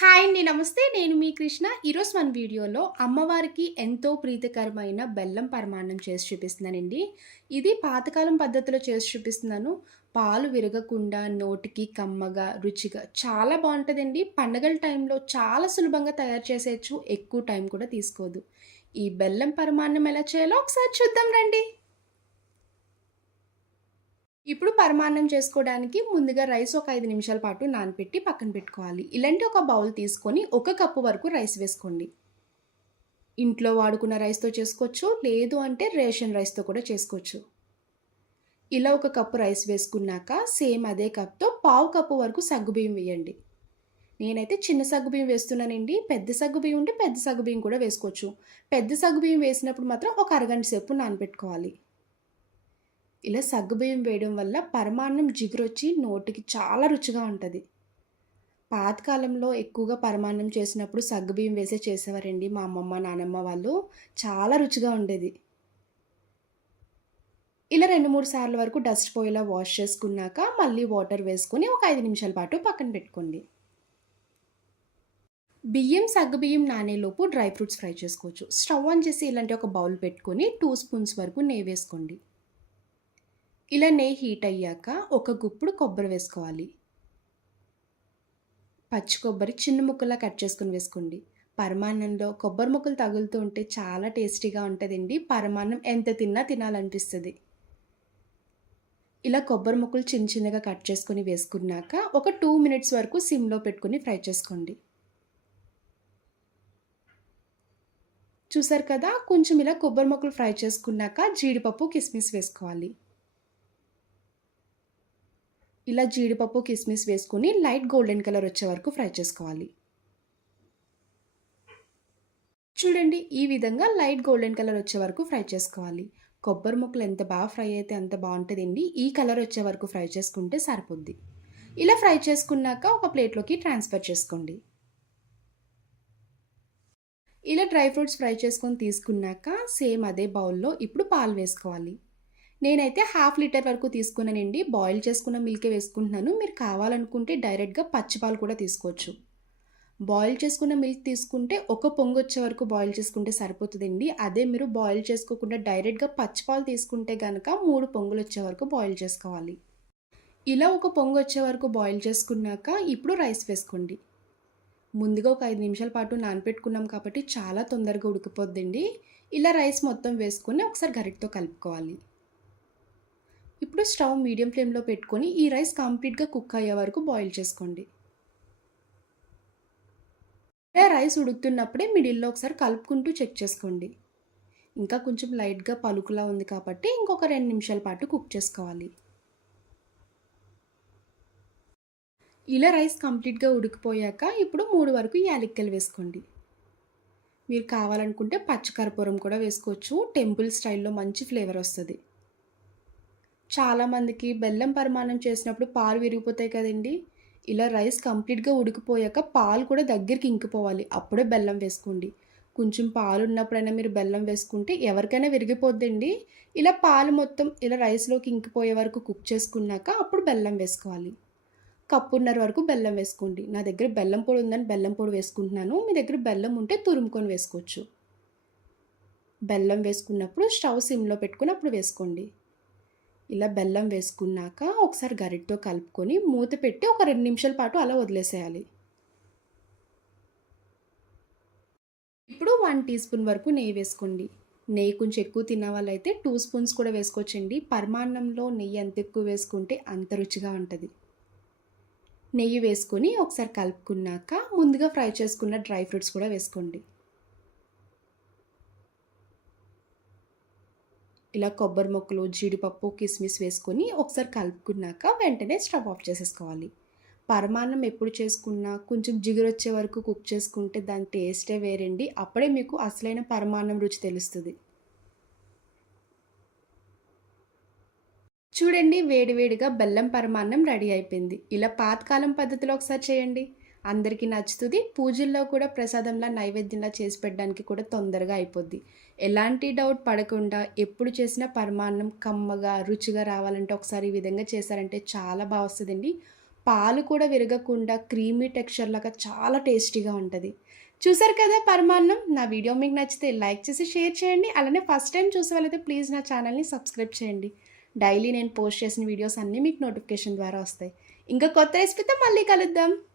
Hi అండి నమస్తే. నేను మీ కృష్ణ. ఈరోజు మన వీడియోలో అమ్మవారికి ఎంతో ప్రీతికరమైన బెల్లం పరమాన్నం చేసి చూపిస్తున్నానండి. ఇది పాతకాలం పద్ధతిలో చేసి చూపిస్తున్నాను. పాలు విరగకుండా నోటికి కమ్మగా రుచిగా చాలా బాగుంటుందండి. పండగల టైంలో చాలా సులభంగా తయారు చేసేయచ్చు. ఎక్కువ టైం కూడా తీసుకోదు. ఈ బెల్లం పరమాన్నం ఎలా చేయాలో ఒకసారి చూద్దాం రండి. ఇప్పుడు పరమాన్నం చేసుకోవడానికి ముందుగా రైస్ ఒక ఐదు నిమిషాల పాటు నానపెట్టి పక్కన పెట్టుకోవాలి. ఇలాంటి ఒక బౌల్ తీసుకొని ఒక కప్పు వరకు రైస్ వేసుకోండి. ఇంట్లో వాడుకున్న రైస్తో చేసుకోవచ్చు లేదు అంటే రేషన్ రైస్తో కూడా చేసుకోవచ్చు. ఇలా ఒక కప్పు రైస్ వేసుకున్నాక సేమ్ అదే కప్తో పావు కప్పు వరకు సగ్గుబియ్యం వేయండి. నేనైతే చిన్న సగ్గుబియ్యం వేస్తున్నానండి. పెద్ద సగ్గుబియ్యం ఉంటే పెద్ద సగ్గుబియ్యం కూడా వేసుకోవచ్చు. పెద్ద సగ్గుబియ్యం వేసినప్పుడు మాత్రం ఒక అరగంట సేపు నానబెట్టుకోవాలి ఇలా సగ్గుబియ్యం వేయడం వల్ల పరమాన్నం జిగురొచ్చి నోటికి చాలా రుచిగా ఉంటుంది. పాతకాలంలో ఎక్కువగా పరమాన్నం చేసినప్పుడు సగ్గుబియ్యం వేసే చేసేవారండి మా అమ్మమ్మ నానమ్మ వాళ్ళు. చాలా రుచిగా ఉండేది. ఇలా రెండు మూడు సార్లు వరకు డస్ట్ పోయేలా వాష్ చేసుకున్నాక మళ్ళీ వాటర్ వేసుకొని ఒక ఐదు నిమిషాల పాటు పక్కన పెట్టుకోండి. బియ్యం సగ్గుబియ్యం నానేలోపు డ్రై ఫ్రూట్స్ ఫ్రై చేసుకోవచ్చు. స్టవ్ ఆన్ చేసి ఇలాంటి ఒక బౌల్ పెట్టుకొని టూ స్పూన్స్ వరకు నెయ్యి వేసుకోండి. ఇలా నెయ్యి హీట్ అయ్యాక ఒక గుప్పుడు కొబ్బరి వేసుకోవాలి. పచ్చి కొబ్బరి చిన్న ముక్కలా కట్ చేసుకుని వేసుకోండి. పరమాన్నంలో కొబ్బరి ముక్కలు తగులుతూ ఉంటే చాలా టేస్టీగా ఉంటుందండి. పరమాన్నం ఎంత తిన్నా తినాలనిపిస్తుంది. ఇలా కొబ్బరి ముక్కలు చిన్న చిన్నగా కట్ చేసుకొని వేసుకున్నాక ఒక టూ మినిట్స్ వరకు సిమ్లో పెట్టుకుని ఫ్రై చేసుకోండి. చూసారు కదా? కొంచెం ఇలా కొబ్బరి ముక్కలు ఫ్రై చేసుకున్నాక జీడిపప్పు కిస్మిస్ వేసుకోవాలి. ఇలా జీడిపప్పు కిస్మిస్ వేసుకొని లైట్ గోల్డెన్ కలర్ వచ్చే వరకు ఫ్రై చేసుకోవాలి. చూడండి ఈ విధంగా లైట్ గోల్డెన్ కలర్ వచ్చే వరకు ఫ్రై చేసుకోవాలి. కొబ్బరి ముక్కలు ఎంత బాగా ఫ్రై అయితే అంత బాగుంటుందండి. ఈ కలర్ వచ్చే వరకు ఫ్రై చేసుకుంటే సరిపోద్ది. ఇలా ఫ్రై చేసుకున్నాక ఒక ప్లేట్లోకి ట్రాన్స్ఫర్ చేసుకోండి. ఇలా డ్రై ఫ్రూట్స్ ఫ్రై చేసుకొని తీసుకున్నాక సేమ్ అదే బౌల్లో ఇప్పుడు పాలు వేసుకోవాలి. నేనైతే హాఫ్ లీటర్ వరకు తీసుకున్నానండి. బాయిల్ చేసుకున్న మిల్కే వేసుకుంటున్నాను. మీరు కావాలనుకుంటే డైరెక్ట్గా పచ్చిపాలు కూడా తీసుకోవచ్చు. బాయిల్ చేసుకున్న మిల్క్ తీసుకుంటే ఒక పొంగు వచ్చే వరకు బాయిల్ చేసుకుంటే సరిపోతుందండి. అదే మీరు బాయిల్ చేసుకోకుండా డైరెక్ట్గా పచ్చిపాలు తీసుకుంటే కనుక మూడు పొంగులు వచ్చే వరకు బాయిల్ చేసుకోవాలి. ఇలా ఒక పొంగు వచ్చే వరకు బాయిల్ చేసుకున్నాక ఇప్పుడు రైస్ వేసుకోండి. ముందుగా ఒక ఐదు నిమిషాల పాటు నానపెట్టుకున్నాం కాబట్టి చాలా తొందరగా ఉడికిపోద్దండి. ఇలా రైస్ మొత్తం వేసుకొని ఒకసారి గరిటతో కలుపుకోవాలి. ఇప్పుడు స్టవ్ మీడియం ఫ్లేమ్లో పెట్టుకొని ఈ రైస్ కంప్లీట్గా కుక్ అయ్యే వరకు బాయిల్ చేసుకోండి. రైస్ ఉడుకుతున్నప్పుడే మిడిల్లో ఒకసారి కలుపుకుంటూ చెక్ చేసుకోండి. ఇంకా కొంచెం లైట్గా పలుకులా ఉంది కాబట్టి ఇంకొక రెండు నిమిషాల పాటు కుక్ చేసుకోవాలి. ఇలా రైస్ కంప్లీట్గా ఉడికిపోయాక ఇప్పుడు మూడు వరకు యాలక్కలు వేసుకోండి. మీరు కావాలనుకుంటే పచ్చకర్పూరం కూడా వేసుకోవచ్చు. టెంపుల్ స్టైల్లో మంచి ఫ్లేవర్ వస్తుంది. చాలామందికి బెల్లం పరిమాణం చేసినప్పుడు పాలు విరిగిపోతాయి కదండి. ఇలా రైస్ కంప్లీట్గా ఉడికిపోయాక పాలు కూడా దగ్గరికి ఇంకిపోవాలి. అప్పుడే బెల్లం వేసుకోండి. కొంచెం పాలు ఉన్నప్పుడైనా మీరు బెల్లం వేసుకుంటే ఎవరికైనా విరిగిపోద్దండి. ఇలా పాలు మొత్తం ఇలా రైస్లోకి ఇంకిపోయే వరకు కుక్ చేసుకున్నాక అప్పుడు బెల్లం వేసుకోవాలి. కప్పున్నర వరకు బెల్లం వేసుకోండి. నా దగ్గర బెల్లం పొడి ఉందని బెల్లం పొడి వేసుకుంటున్నాను. మీ దగ్గర బెల్లం ఉంటే తురుముకొని వేసుకోవచ్చు. బెల్లం వేసుకున్నప్పుడు స్టవ్ సిమ్లో పెట్టుకుని అప్పుడు వేసుకోండి. ఇలా బెల్లం వేసుకున్నాక ఒకసారి గరిటతో కలుపుకొని మూత పెట్టి ఒక రెండు నిమిషాల పాటు అలా వదిలేసేయాలి. ఇప్పుడు వన్ టీ స్పూన్ వరకు నెయ్యి వేసుకోండి. నెయ్యి కొంచెం ఎక్కువ తిన్న వాళ్ళైతే టూ స్పూన్స్ కూడా వేసుకోవచ్చండి. పరమాన్నంలో నెయ్యి ఎంత ఎక్కువ వేసుకుంటే అంత రుచిగా ఉంటుంది. నెయ్యి వేసుకొని ఒకసారి కలుపుకున్నాక ముందుగా ఫ్రై చేసుకున్న డ్రై ఫ్రూట్స్ కూడా వేసుకోండి. ఇలా కొబ్బరి మొక్కలు జీడిపప్పు కిస్మిస్ వేసుకొని ఒకసారి కలుపుకున్నాక వెంటనే స్టవ్ ఆఫ్ చేసేసుకోవాలి. పరమాన్నం ఎప్పుడు చేసుకున్నా కొంచెం జిగురు వచ్చే వరకు కుక్ చేసుకుంటే దాని టేస్టే వేరండి. అప్పుడే మీకు అసలైన పరమాన్నం రుచి తెలుస్తుంది. చూడండి వేడివేడిగా బెల్లం పరమాన్నం రెడీ అయిపోయింది. ఇలా పాతకాలం పద్ధతిలో ఒకసారి చేయండి. అందరికీ నచ్చుతుంది. పూజల్లో కూడా ప్రసాదంలా నైవేద్యంలా చేసి పెట్టడానికి కూడా తొందరగా అయిపోద్ది. ఎలాంటి డౌట్ పడకుండా ఎప్పుడు చేసినా పరమాన్నం కమ్మగా రుచిగా రావాలంటే ఒకసారి ఈ విధంగా చేశారంటే చాలా బాగా వస్తుందండి. పాలు కూడా విరగకుండా క్రీమీ టెక్స్చర్ లాగా చాలా టేస్టీగా ఉంటుంది. చూసారు కదా పరమాన్నం? నా వీడియో మీకు నచ్చితే లైక్ చేసి షేర్ చేయండి. అలానే ఫస్ట్ టైం చూసే వాళ్ళైతే ప్లీజ్ నా ఛానల్ని సబ్స్క్రైబ్ చేయండి. డైలీ నేను పోస్ట్ చేసిన వీడియోస్ అన్నీ మీకు నోటిఫికేషన్ ద్వారా వస్తాయి. ఇంకా కొత్త రెసిపీతో మళ్ళీ కలుద్దాం.